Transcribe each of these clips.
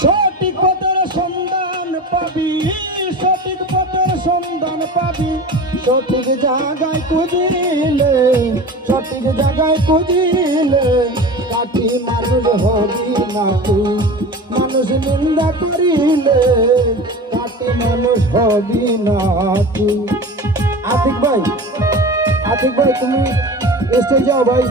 সঠিক পথের সন্ধান পাবি, সঠিক পথের সন্ধান পাবি, সঠিক জায়গায় খুঁজিলে, সঠিক জায়গায় খুঁজিলে কাঠি মানুষ হবি না তুই। মানুষ নিন্দা করিলে কাঠি মানুষ হবি না তুই। আতিক ভাই, আতিক ভাই তুমি এসে যাও ভাই।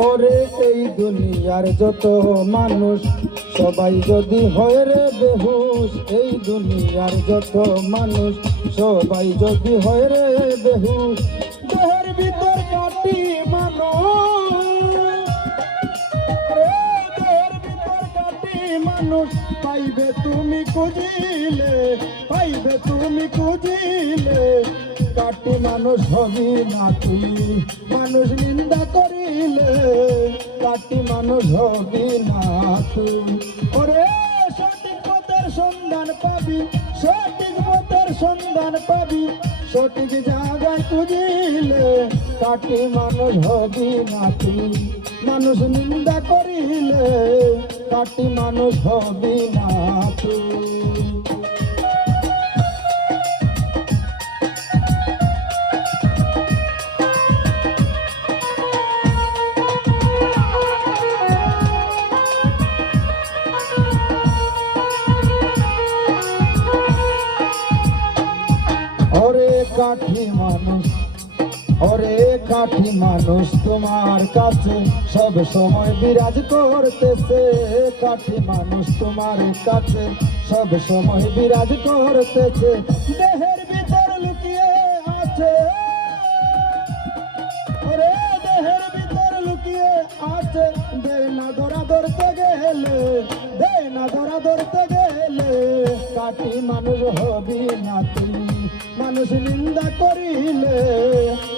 ওরে এই দুনিয়ার যত মানুষ সবাই যদি হয় রে বেহুশ, এই দুনিয়ার যত মানুষ সবাই যদি হয় রে বেহুশ, দেহের ভিতর কাটি মানুষ, দেহের ভিতর কাটি মানুষ পাইবে তুমি খুঁজিলে, পাইবে তুমি খুঁজিলে কাটি মানুষ হবি না তুই। মানুষ নিন্দা করিলে কাটি মানুষ হবি না তুই। ওরে সঠিক পথের সন্ধান পাবি, সঠিক পথের সন্ধান পাবি, সঠিক জায়গায় খুঁজিলে কাটি মানুষ হবি না তুই। মানুষ নিন্দা করিলে কাটি মানুষ হবি না তুই। ওরে কাঠি মানুষ, ওরে কাঠি মানুষ তোমার কাছে সব সময় বিরাজ করতেছে, কাঠি মানুষ তোমার কাছে সব সময় বিরাজ করতেছে, দেহের ভিতর লুকিয়ে আছে, ওরে দেহের ভিতর লুকিয়ে আছে, দে না ধরা ধরতে গেলে, দে না ধরা ধরতে গেলে কাঠি মানুষ হবি না তুমি। মানুষ নিন্দা করিলে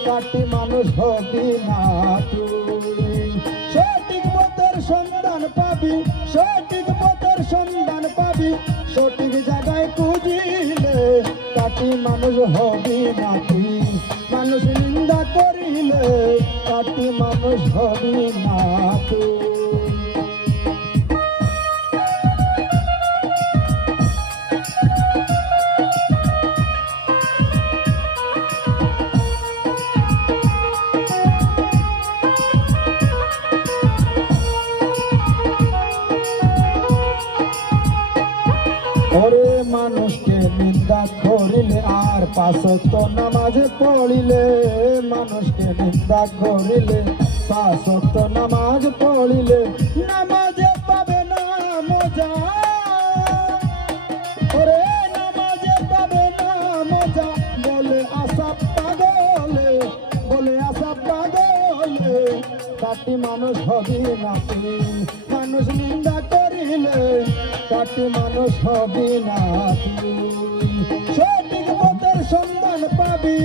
কাটি মানুষ হবি না তুই। সঠিক পথের সন্ধান পাবি, সঠিক পথের সন্ধান পাবি, সঠিক জায়গায় খুঁজিলে কাটি মানুষ হবি না তুই। মানুষ নিন্দা করিলে কাটি মানুষ হবি না তুই। ওরে মানুষকে নিন্দা করিলে আর পাঁচ ওয়াক্ত নামাজ পড়িলে, মানুষকে নিন্দা করিলে পাঁচ ওয়াক্ত নামাজ পড়িলে নামাজে পাবে না মজা, ওরে নামাজে পাবে না মজা, বলে আশা পাগলে, বলে আশা পাগলে কাটি মানুষ হবি না তুই। মানুষ নিন্দা করিলে কাটি মানুষ হবি না তুই। সঠিক পথের সন্ধান পাবি,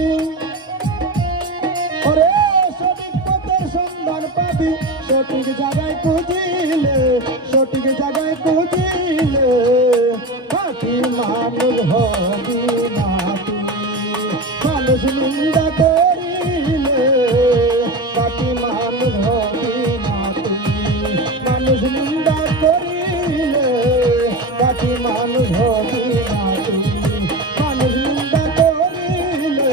ওরে সঠিক পথের সন্ধান পাবি, সঠিক জায়গায় খুঁজিলে, সঠিক জায়গায় খুঁজিলে কাটি মানুষ হবি না তুই। মানুষ নিন্দা করিলে কাটি মানুষ হবি না তুই। মানুষ নিন্দা করিলে কাটি মানুষ হবি না তুই। মানুষ নিন্দা করিলে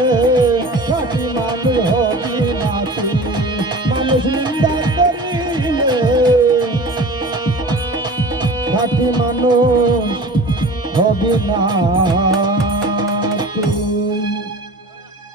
কাটি মানুষ হবি না তুই। মানুষ নিন্দা করিলে কাটি মানুষ হবি না।